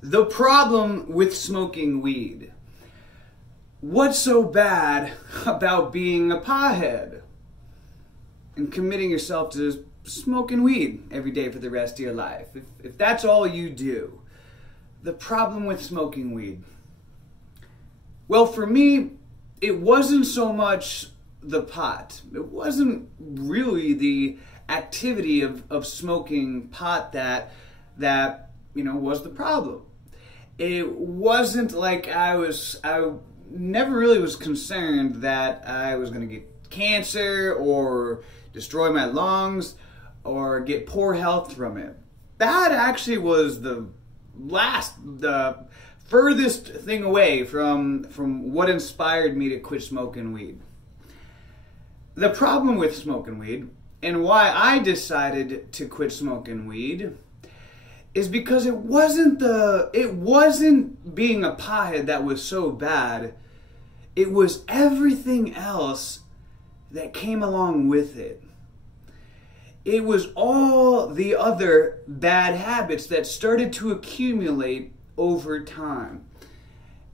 The problem with smoking weed. What's so bad about being a pothead and committing yourself to smoking weed every day for the rest of your life? If that's all you do, the problem with smoking weed. Well, for me, it wasn't so much the pot. It wasn't really the activity of smoking pot that was the problem. It wasn't like I never really was concerned that I was going to get cancer or destroy my lungs or get poor health from it. That actually was the furthest thing away from what inspired me to quit smoking weed. The problem with smoking weed and why I decided to quit smoking weed is because it wasn't being a pothead that was so bad. It was everything else that came along with it. It was all the other bad habits that started to accumulate over time.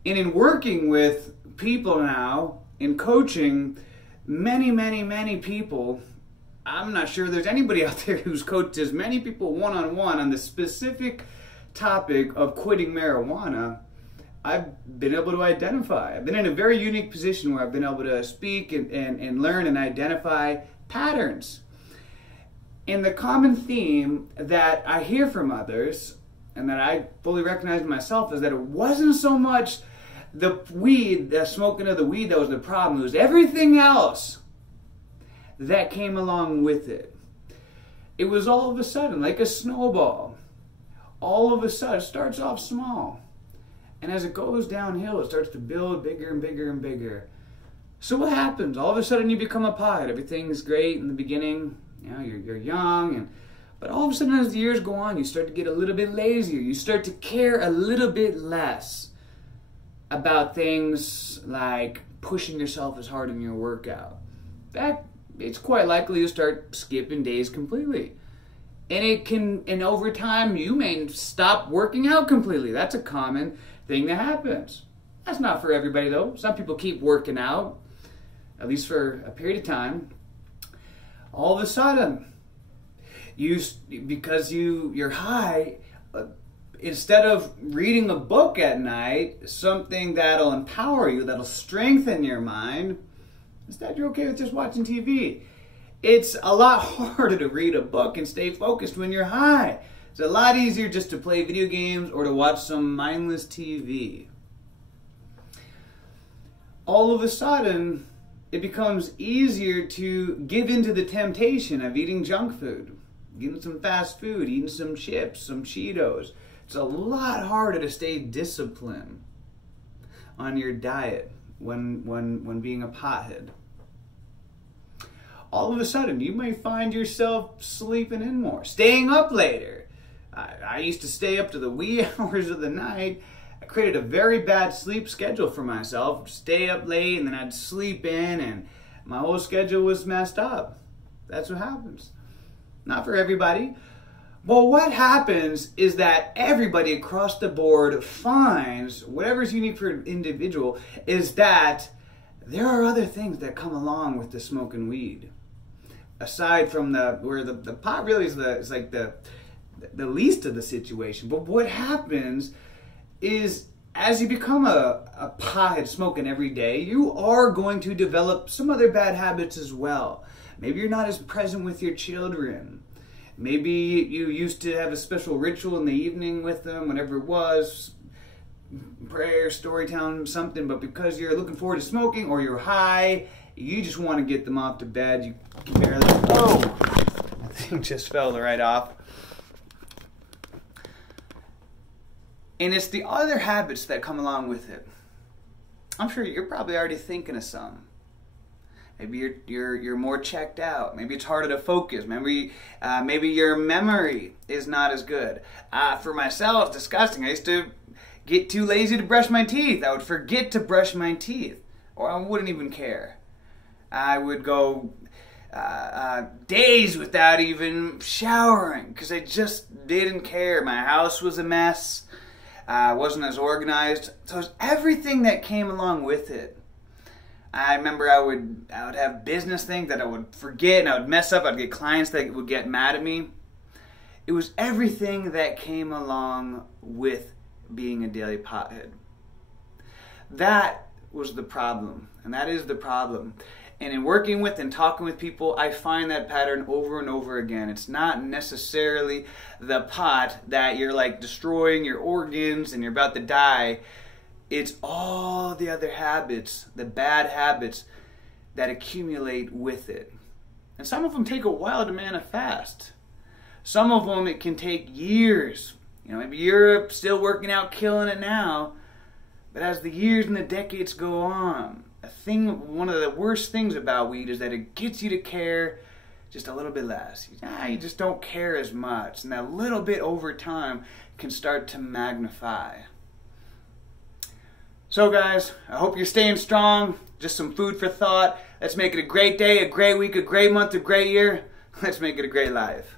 And in working with people now, in coaching many people, I'm not sure there's anybody out there who's coached as many people one-on-one on the specific topic of quitting marijuana. I've been able to identify. I've been in a very unique position where I've been able to speak and learn and identify patterns. And the common theme that I hear from others, and that I fully recognize myself, is that it wasn't so much the weed, the smoking of the weed that was the problem. It was everything else that came along with it. It was all of a sudden, like a snowball. All of a sudden, it starts off small. And as it goes downhill, it starts to build bigger and bigger and bigger. So what happens? All of a sudden you become a pothead. Everything's great in the beginning. You're young. But all of a sudden as the years go on, you start to get a little bit lazier. You start to care a little bit less about things like pushing yourself as hard in your workout. It's quite likely to start skipping days completely. And over time, you may stop working out completely. That's a common thing that happens. That's not for everybody, though. Some people keep working out, at least for a period of time. All of a sudden, because you're high, instead of reading a book at night, something that'll empower you, that'll strengthen your mind, instead you're okay with just watching TV. It's a lot harder to read a book and stay focused when you're high. It's a lot easier just to play video games or to watch some mindless TV. All of a sudden, it becomes easier to give into the temptation of eating junk food, eating some fast food, eating some chips, some Cheetos. It's a lot harder to stay disciplined on your diet when being a pothead. All of a sudden, you may find yourself sleeping in more, staying up later. I used to stay up to the wee hours of the night. I created a very bad sleep schedule for myself. Stay up late and then I'd sleep in and my whole schedule was messed up. That's what happens. Not for everybody. But what happens is that everybody across the board finds, whatever's unique for an individual, is that there are other things that come along with the smoking weed. Aside from the pot really is like the least of the situation. But what happens is as you become a pothead smoking every day, you are going to develop some other bad habits as well. Maybe you're not as present with your children. Maybe you used to have a special ritual in the evening with them, whatever it was, prayer, storytelling, something, but because you're looking forward to smoking or you're high, you just want to get them off to bed. You can barely, that thing just fell right off. And it's the other habits that come along with it. I'm sure you're probably already thinking of some. Maybe you're more checked out. Maybe it's harder to focus. Maybe your memory is not as good. For myself, it's disgusting. I used to get too lazy to brush my teeth. I would forget to brush my teeth, or I wouldn't even care. I would go days without even showering because I just didn't care. My house was a mess. wasn't as organized. So it was everything that came along with it. I remember I would have business things that I would forget and I would mess up. I'd get clients that would get mad at me. It was everything that came along with being a daily pothead. That was the problem, and that is the problem. And in working with and talking with people, I find that pattern over and over again. It's not necessarily the pot that you're like destroying your organs and you're about to die. It's all the other habits, the bad habits that accumulate with it. And some of them take a while to manifest. Some of them it can take years. Maybe you're still working out, killing it now, but as the years and the decades go on, one of the worst things about weed is that it gets you to care just a little bit less. You just don't care as much, and that little bit over time can start to magnify. So guys, I hope you're staying strong. Just some food for thought. Let's make it a great day, a great week, a great month, a great year. Let's make it a great life.